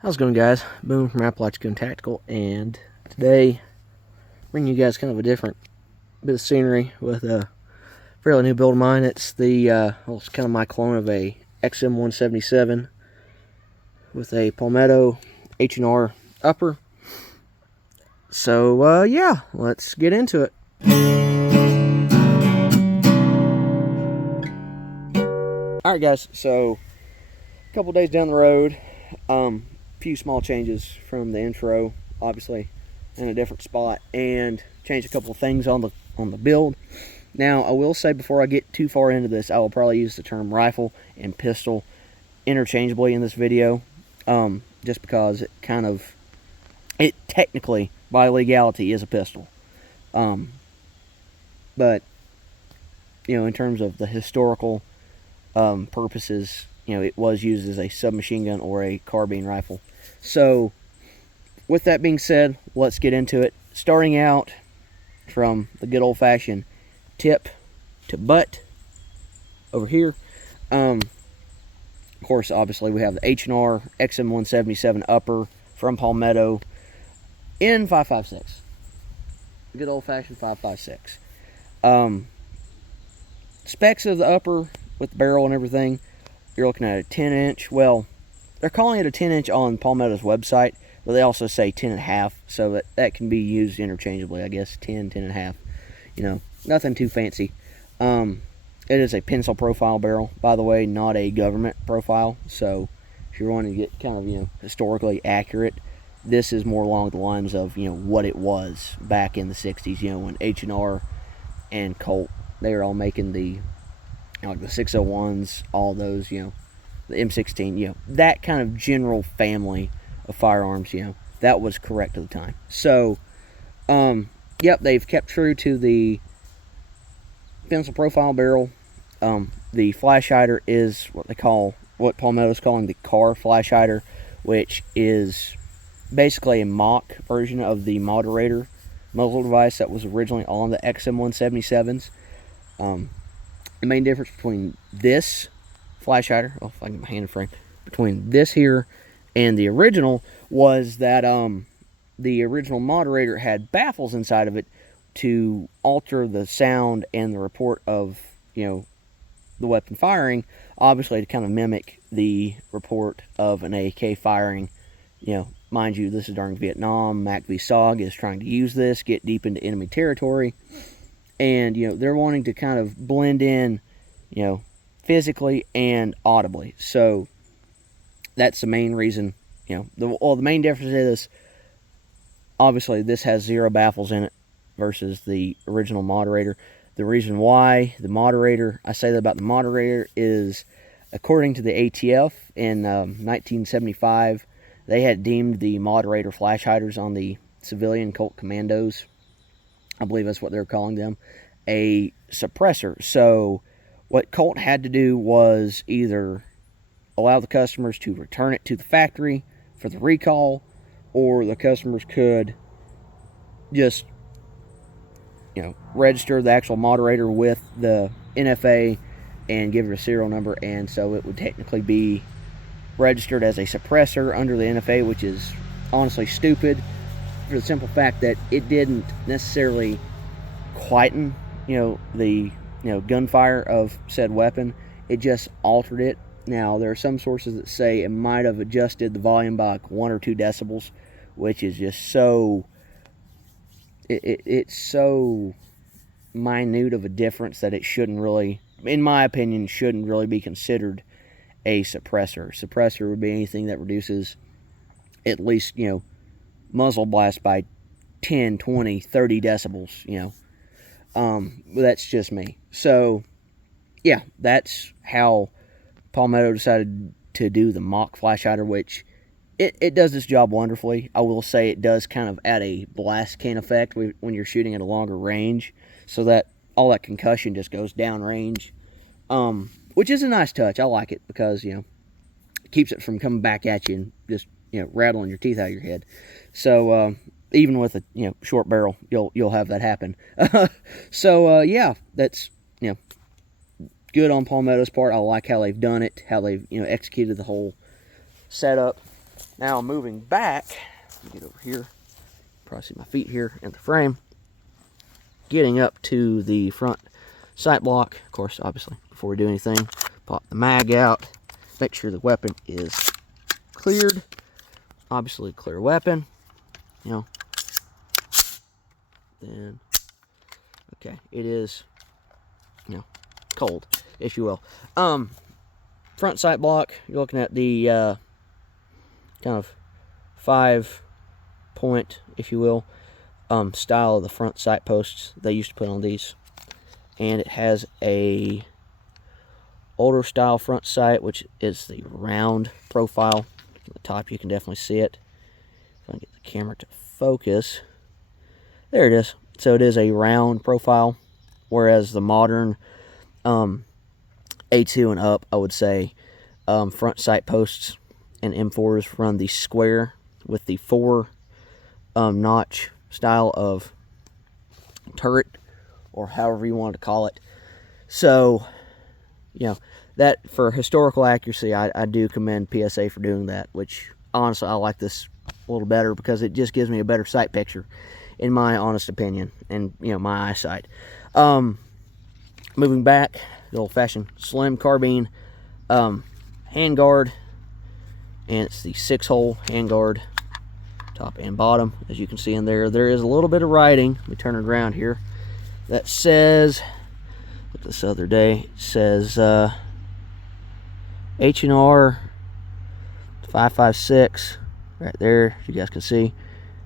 How's it going, guys? Boom from Appalachian Tactical, and today bringing you guys kind of a different bit of scenery with a fairly new build of mine. It's it's kind of my clone of a XM177 with a Palmetto H&R upper. So yeah, let's get into it. Alright guys, so a couple days down the road, few small changes from the intro, obviously in a different spot, and changed a couple of things on the build. Now I will say, before I get too far into this, I will probably use the term rifle and pistol interchangeably in this video, just because it technically by legality is a pistol, but in terms of the historical purposes, it was used as a submachine gun or a carbine rifle. So with that being said, let's get into it. Starting out from the good old-fashioned tip to butt over here. Of course, obviously, we have the H&R XM177 upper from Palmetto in 5.56. Good old-fashioned 5.56. Specs of the upper with the barrel and everything, you're looking at a 10-inch. Well, they're calling it a 10-inch on Palmetto's website, but they also say 10.5, so that can be used interchangeably, I guess. 10, 10.5. Nothing too fancy. It is a pencil profile barrel, by the way, not a government profile. So if you're wanting to get kind of historically accurate, this is more along the lines of what it was back in the 60s. When H&R and Colt, they were all making the like the 601s, all those, the M16, that kind of general family of firearms, that was correct at the time. So, yep, they've kept true to the pencil profile barrel. The flash hider is what Palmetto's calling the car flash hider, which is basically a mock version of the moderator muzzle device that was originally on the XM177s. The main difference between this flash hider, if I can get my hand in frame, between this here and the original was that the original moderator had baffles inside of it to alter the sound and the report of the weapon firing, obviously to kind of mimic the report of an AK firing. Mind you, this is during Vietnam. Mac v. SOG is trying to use this, get deep into enemy territory. And, they're wanting to kind of blend in, physically and audibly. So that's the main reason, the main difference is, obviously, this has 0 baffles in it versus the original moderator. The reason why the moderator, I say that about the moderator, is according to the ATF in 1975, they had deemed the moderator flash hiders on the civilian Colt Commandos, I believe that's what they're calling them, a suppressor. So what Colt had to do was either allow the customers to return it to the factory for the recall, or the customers could just register the actual moderator with the NFA and give it a serial number, and so it would technically be registered as a suppressor under the NFA, which is honestly stupid, for the simple fact that it didn't necessarily quieten, the gunfire of said weapon. It just altered it. Now, there are some sources that say it might have adjusted the volume by like 1 or 2 decibels, which is just so, it's so minute of a difference that it shouldn't really, in my opinion, shouldn't really be considered a suppressor. Suppressor would be anything that reduces at least, muzzle blast by 10, 20, 30 decibels, that's just me. So, yeah, that's how Palmetto decided to do the mock flash hider, which it does this job wonderfully. I will say it does kind of add a blast can effect when you're shooting at a longer range, so that all that concussion just goes down range, which is a nice touch. I like it because, it keeps it from coming back at you and just, rattling your teeth out of your head. So, even with a short barrel, you'll have that happen. So yeah, that's good on Palmetto's part. I like how they've done it, how they've executed the whole setup. Now moving back, let me get over here, probably see my feet here in the frame. Getting up to the front sight block, of course, obviously, before we do anything, pop the mag out, make sure the weapon is cleared. Obviously, clear weapon, you know. Then, okay, it is, you know, cold, if you will. Front sight block, you're looking at the kind of 5-point, if you will, style of the front sight posts they used to put on these. And it has a older style front sight, which is the round profile. At the top, you can definitely see it. If I can get the camera to focus. There it is. So it is a round profile, whereas the modern A2 and up, I would say, front sight posts and M4s run the square with the 4-notch style of turret, or however you want to call it. So, you know, that for historical accuracy, I do commend PSA for doing that, which honestly I like this a little better because it just gives me a better sight picture, in my honest opinion, and, you know, my eyesight. Moving back, the old-fashioned slim carbine handguard, and it's the 6-hole handguard, top and bottom. As you can see in there, there is a little bit of writing. Let me turn it around here. That says, look, this other day, it says H&R 556 right there, you guys can see.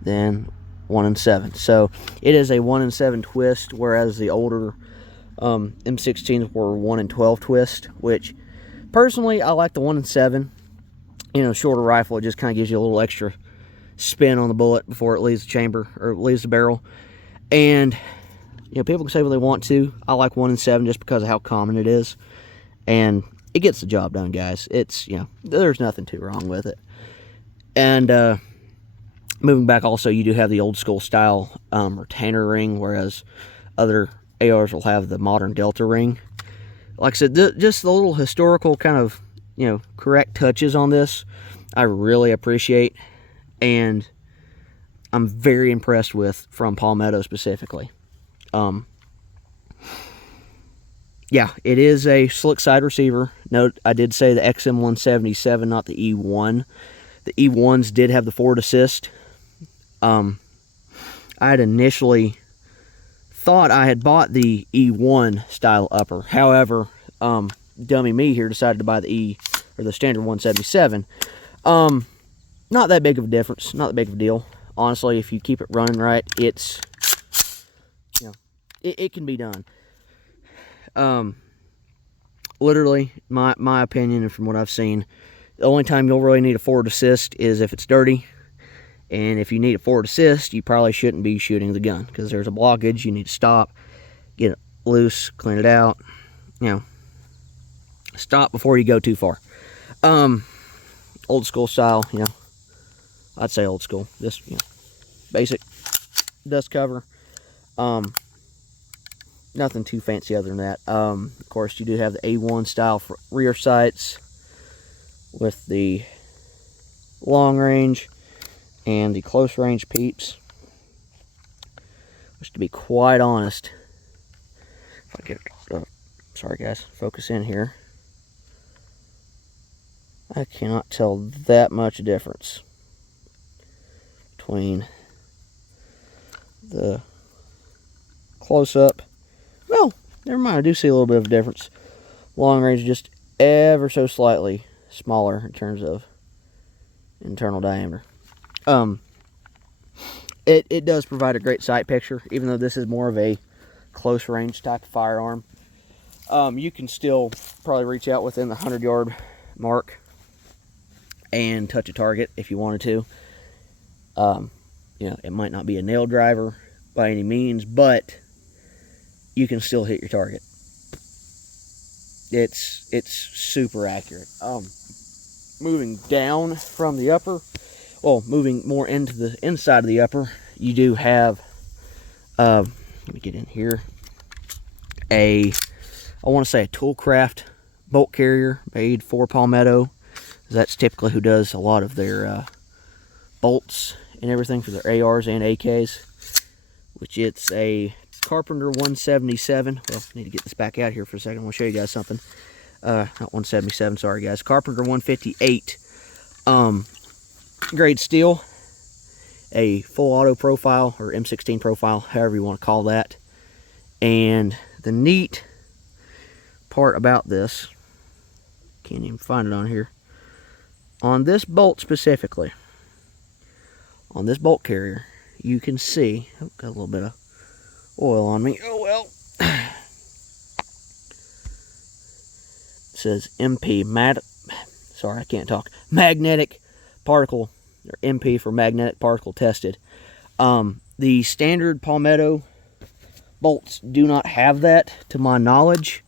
Then 1 and 7. So it is a 1 and 7 twist, whereas the older M16s were 1 and 12 twist, which personally I like the 1 and 7. You know, shorter rifle, it just kind of gives you a little extra spin on the bullet before it leaves the chamber, or leaves the barrel. And, you know, people can say what they want to. I like 1 and 7 just because of how common it is. And it gets the job done, guys. It's, you know, there's nothing too wrong with it. And moving back also, you do have the old school style retainer ring, whereas other ARs will have the modern Delta ring. Like I said, just the little historical kind of, you know, correct touches on this, I really appreciate. And I'm very impressed with from Palmetto specifically. Yeah, it is a slick side receiver. Note, I did say the XM177, not the E1. The E1s did have the forward assist. I had initially thought I had bought the E1 style upper. However, dummy me here decided to buy the E, or the standard 177. Not that big of a difference, not that big of a deal. Honestly, if you keep it running right, it's, you know, it can be done. Literally, my opinion, and from what I've seen, the only time you'll really need a forward assist is if it's dirty. And if you need a forward assist, you probably shouldn't be shooting the gun, because there's a blockage. You need to stop, get it loose, clean it out, you know, stop before you go too far. Old school style, you know, I'd say old school. Just, you know, basic dust cover. Nothing too fancy other than that. Of course, you do have the A1 style for rear sights with the long range and the close range peeps. Which, to be quite honest, if I get, sorry guys, focus in here, I cannot tell that much difference between the close-up. Well, never mind, I do see a little bit of a difference. Long range just ever so slightly smaller in terms of internal diameter. It does provide a great sight picture, even though this is more of a close range type of firearm. You can still probably reach out within the 100-yard mark and touch a target if you wanted to. You know, it might not be a nail driver by any means, but you can still hit your target. It's super accurate. Moving down from the upper, well, moving more into the inside of the upper, you do have, let me get in here, I want to say a Toolcraft bolt carrier made for Palmetto. This that's typically who does a lot of their bolts and everything for their ARs and AKs, which it's a Carpenter 177. Well, I need to get this back out here for a second. I want to show you guys something. Not 177, sorry guys. Carpenter 158 grade steel, a full auto profile or M16 profile, however you want to call that. And the neat part about this, can't even find it on here, on this bolt specifically, on this bolt carrier, you can see, oh, got a little bit of oil on me, oh well. It says MP, sorry I can't talk, magnetic particle, or MP for magnetic particle tested. The standard Palmetto bolts do not have that, to my knowledge.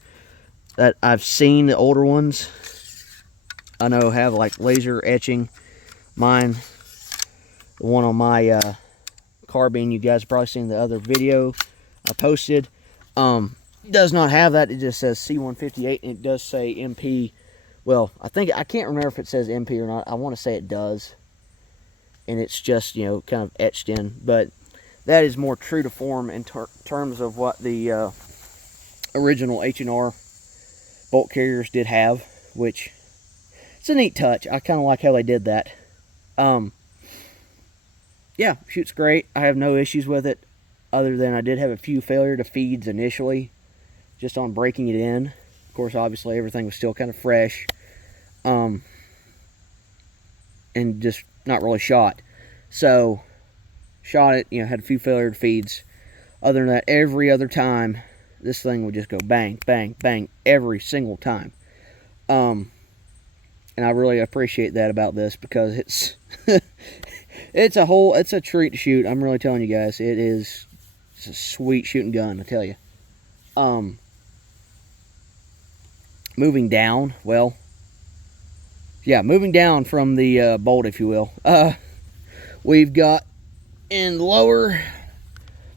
That I've seen the older ones, I know, have like laser etching. Mine, the one on my carbine, you guys have probably seen the other video I posted, does not have that. It just says C158, and it does say MP. Well, I can't remember if it says MP or not. I want to say it does, and it's just, you know, kind of etched in, but that is more true to form in terms of what the original H&R bolt carriers did have, which it's a neat touch. I kind of like how they did that. Yeah, shoots great. I have no issues with it, other than I did have a few failure to feeds initially, just on breaking it in. Of course, obviously everything was still kind of fresh, and just not really shot. So shot it, you know, had a few failure to feeds. Other than that, every other time this thing would just go bang, bang, bang every single time. And I really appreciate that about this, because it's it's a treat to shoot. I'm really telling you guys, it's a sweet shooting gun, I tell you. Moving down, well, yeah, moving down from the bolt, if you will. We've got in lower,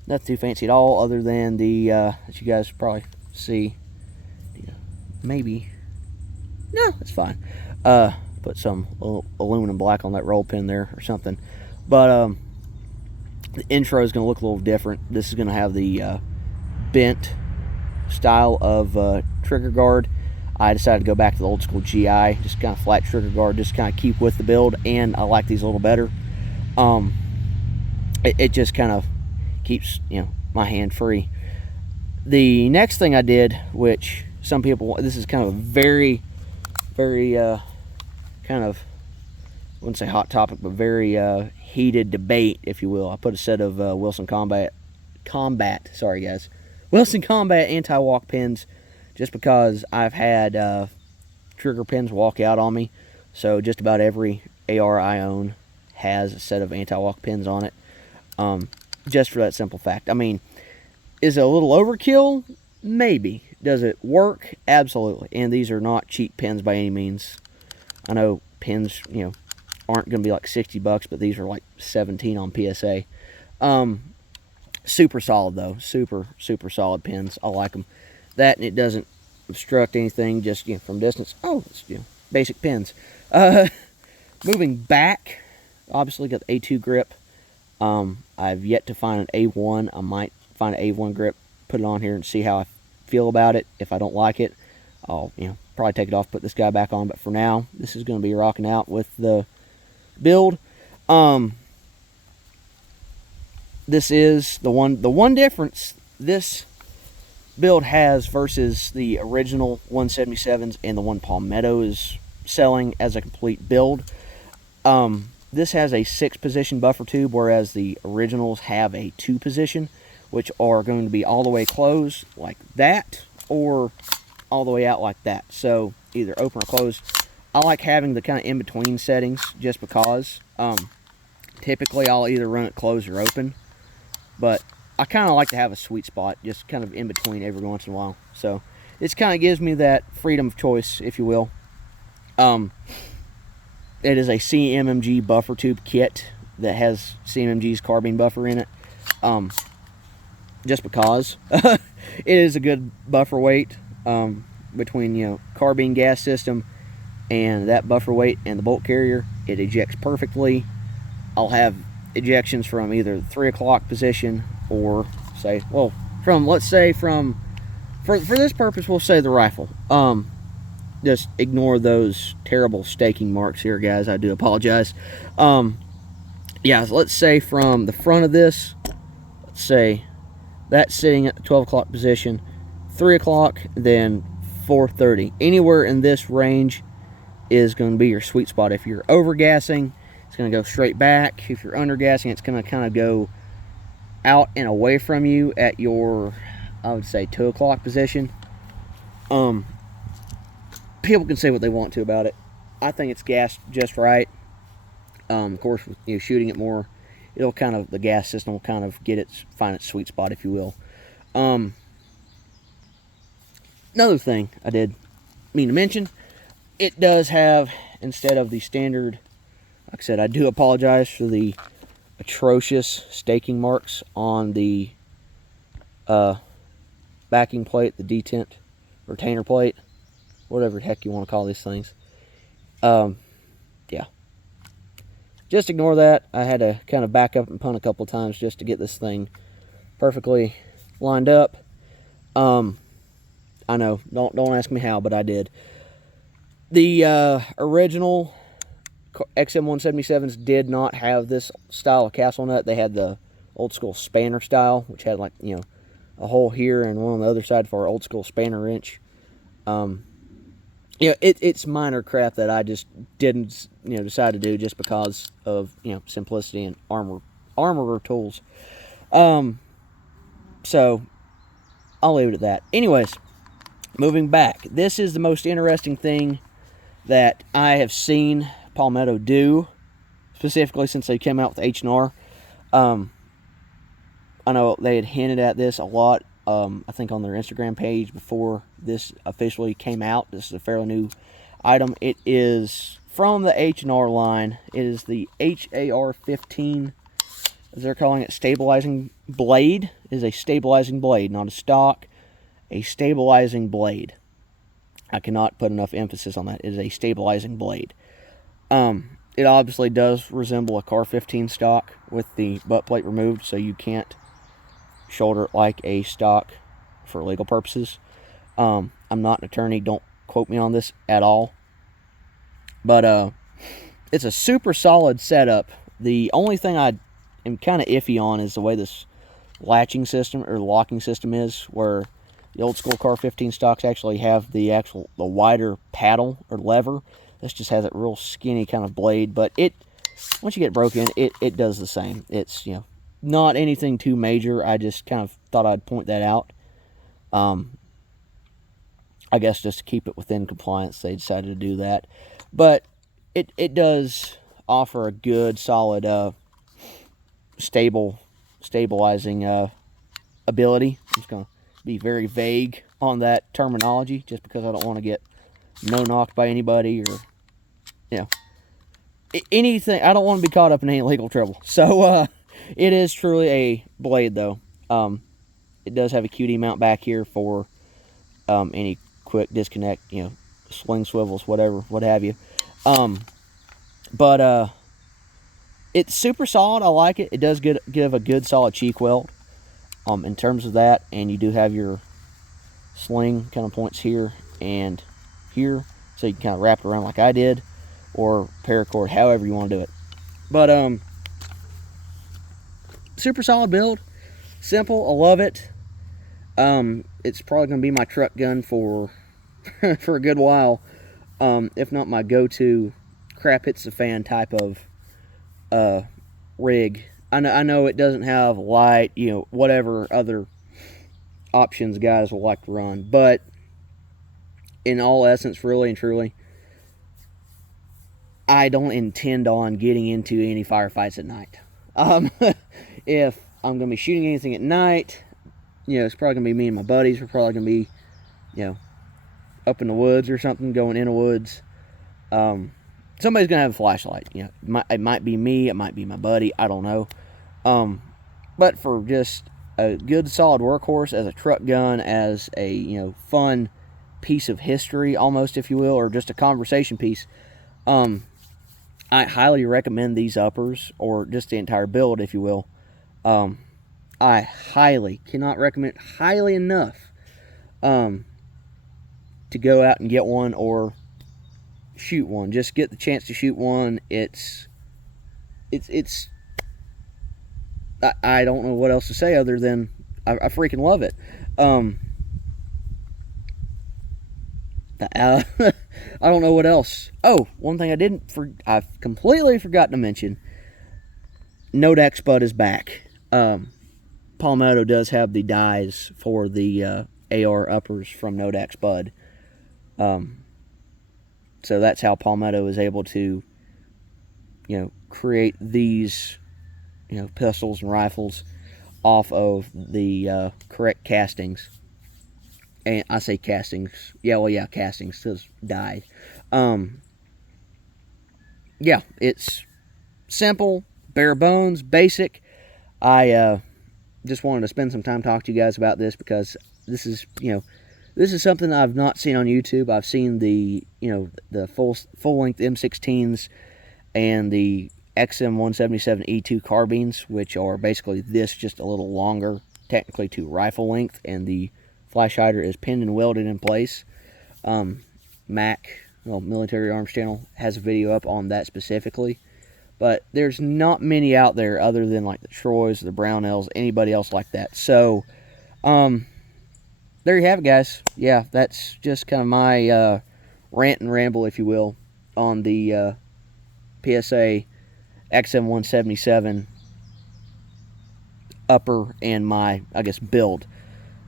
nothing too fancy at all, other than the that you guys probably see. Maybe, no, it's fine. Put some aluminum black on that roll pin there or something. But the intro is going to look a little different. This is going to have the bent style of trigger guard. I decided to go back to the old school GI, just kind of flat trigger guard, just kind of keep with the build, and I like these a little better. It just kind of keeps, you know, my hand free. The next thing I did, which some people, this is kind of a very kind of, I wouldn't say hot topic, but very heated debate, if you will. I put a set of Wilson Combat, sorry guys, Wilson Combat anti-walk pins, just because I've had trigger pins walk out on me. So just about every AR I own has a set of anti-walk pins on it, just for that simple fact. I mean, is it a little overkill? Maybe. Does it work? Absolutely. And these are not cheap pins by any means. I know pins, you know, aren't going to be like $60, but these are like 17 on PSA. Super solid though. Super solid pins. I like them. That, and it doesn't obstruct anything, just, you know, from distance. Oh, it's, you know, basic pins. Moving back, obviously got the A2 grip. I've yet to find an A1. I might find an A1 grip, put it on here and see how I feel about it. If I don't like it, I'll, you know, probably take it off, put this guy back on. But for now, this is going to be rocking out with the build. This is the one difference this build has versus the original 177s and the one Palmetto is selling as a complete build. This has a 6-position buffer tube, whereas the originals have a 2-position, which are going to be all the way closed like that, or all the way out like that. So either open or closed. I like having the kind of in-between settings, just because typically I'll either run it closed or open, but I kind of like to have a sweet spot, just kind of in between every once in a while. So this kind of gives me that freedom of choice, if you will. It is a CMMG buffer tube kit that has CMMG's carbine buffer in it. Just because it is a good buffer weight between, you know, carbine gas system and that buffer weight and the bolt carrier, it ejects perfectly. I'll have ejections from either the 3 o'clock position, or say, well, from, let's say from, for this purpose, we'll say the rifle. Just ignore those terrible staking marks here, guys. I do apologize. Yeah, so let's say from the front of this, let's say that's sitting at the 12 o'clock position, 3 o'clock, then 4:30. Anywhere in this range is going to be your sweet spot. If you're overgassing, it's going to go straight back. If you're undergassing, it's going to kind of go out and away from you at your, I would say, 2 o'clock position. People can say what they want to about it. I think it's gassed just right. Of course, with shooting it more, it'll kind of, the gas system will kind of find its sweet spot, if you will. Another thing I did mean to mention, it does have, instead of the standard, like I said, I do apologize for the atrocious staking marks on the backing plate, the detent retainer plate, whatever the heck you want to call these things. Yeah. Just ignore that. I had to kind of back up and punt a couple times just to get this thing perfectly lined up. I know, don't ask me how, but I did. The original XM177s did not have this style of castle nut. They had the old school spanner style, which had, like, a hole here and one on the other side for our old school spanner wrench. It's minor crap that I just didn't, decide to do just because of, simplicity and armorer tools. So I'll leave it at that. Anyways, moving back, this is the most interesting thing that I have seen Palmetto do, specifically since they came out with H&R. I know they had hinted at this a lot, I think on their Instagram page before this officially came out. This is a fairly new item. It is from the H&R line. It is the HAR 15, as they're calling it, stabilizing blade. It is a stabilizing blade, not a stock, a stabilizing blade. I cannot put enough emphasis on that. It is a stabilizing blade. It obviously does resemble a Car 15 stock with the butt plate removed, so you can't shoulder it like a stock for legal purposes. I'm not an attorney. Don't quote me on this at all. But it's a super solid setup. The only thing I am kind of iffy on is the way this latching system or locking system is, where the old school Car 15 stocks actually have the wider paddle or lever. This just has a real skinny kind of blade, but once you get broken, it does the same. It's, not anything too major. I just kind of thought I'd point that out. I guess just to keep it within compliance, they decided to do that. But it does offer a good, solid, stabilizing ability. I'm just going to be very vague on that terminology, just because I don't want to get no-knocked by anybody, or, anything. I don't want to be caught up in any legal trouble. So, it is truly a blade, though. It does have a QD mount back here for any quick disconnect, sling swivels, whatever, what have you. But it's super solid. I like it. It does give a good solid cheek weld in terms of that. And you do have your sling kind of points here and here, so you can kind of wrap it around like I did, or paracord, however you want to do it. But super solid build, simple. I love it. It's probably going to be my truck gun for for a good while, if not my go-to crap hits the fan type of rig. I know it doesn't have light, whatever other options guys will like to run, but in all essence, really and truly, I don't intend on getting into any firefights at night. If I'm going to be shooting anything at night, it's probably going to be me and my buddies. We're probably going to be, up in the woods or something, going in the woods. Somebody's going to have a flashlight. It might be me, it might be my buddy, I don't know. But for just a good solid workhorse, as a truck gun, as a, fun piece of history almost, if you will, or just a conversation piece. I highly recommend these uppers, or just the entire build, if you will. I highly cannot recommend highly enough to go out and get one or shoot one. Just get the chance to shoot one. It's I don't know what else to say other than I freaking love it. I don't know what else. Oh, one thing I completely forgot to mention. Nodex Bud is back. Palmetto does have the dies for the AR uppers from Nodex Bud. So that's how Palmetto is able to, create these, pistols and rifles off of the correct castings. And I say castings. Castings, because die. It's simple, bare bones, basic. I just wanted to spend some time talking to you guys about this, because this is something I've not seen on YouTube. I've seen the full-length M16s and the XM177 E2 carbines, which are basically this, just a little longer, technically to rifle length, and the flash hider is pinned and welded in place. Military Arms Channel, has a video up on that specifically. But there's not many out there other than like the Troys, the Brownells, anybody else like that. So, there you have it, guys. Yeah, that's just kind of my rant and ramble, if you will, on the PSA XM177 upper and my, build.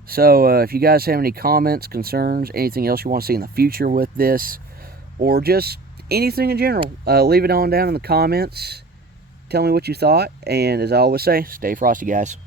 So, if you guys have any comments, concerns, anything else you want to see in the future with this, or just anything in general, leave it on down in the comments. Tell me what you thought, and as I always say, stay frosty, guys.